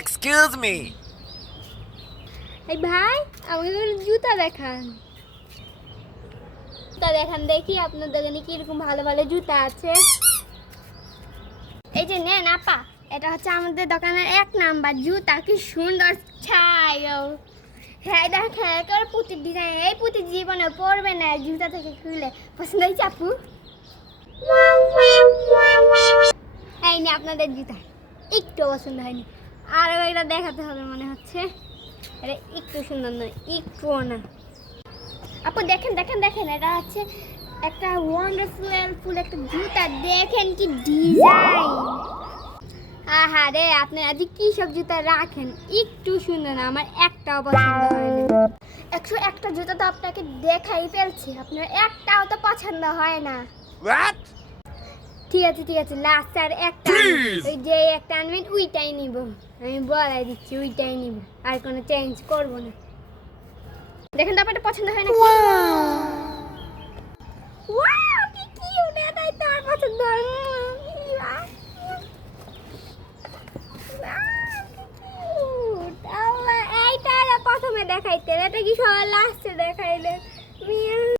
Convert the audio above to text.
Excuse me. এই ভাই আমাকে জুতা দেখান, জুতা দেখান দেখি আপনার দোকানে কিরকম ভালো ভালো জুতা আছে। এই যে নেন আপা, এটা হচ্ছে আমাদের দোকানের 1 নাম্বার জুতা। কি সুন্দর ছাই, হ্যাঁ দেখেন একেবারে পুঁতির ডিজাইন। এই পুঁতি জীবনে পরবে না জুতা থেকে খুলে। পছন্দ হয়েছে আপু? এই নি আপনাদের জুতা, একটু পছন্দ হয়নি। আরও এটা দেখাতে হবে মনে হচ্ছে। এটা একটু সুন্দর নয়, একটুও না। আপু দেখেন দেখেন দেখেন, এটা হচ্ছে একটা ওয়ান্ডারফুল একটা জুতা। দেখেন কি ডিজাইন। আহা রে, আপনি আজ কি সব জুতা রাখেন, একটু সুন্দর না, আমার একটাও পছন্দ হয়নি। 101টা জুতা তো আপনাকে দেখাই ফেলছি, আপনার একটাও তো পছন্দ হয় না। হোয়াট? ঠিক আছে লাস্ট আর একটা, ওই যে একটা আনবেন ওইটাই নিব। আমি বলাই দিচ্ছি ওইটাই নিব, আর কোনো চেঞ্জ করব না। দেখেন তো আপনার পছন্দ হয় না? ওয়াও কি কিউট, এটাই তো আমার পছন্দ হয়। এইটা প্রথমে দেখাইতেন, এটা কি সবার লাস্টে দেখাইলেন?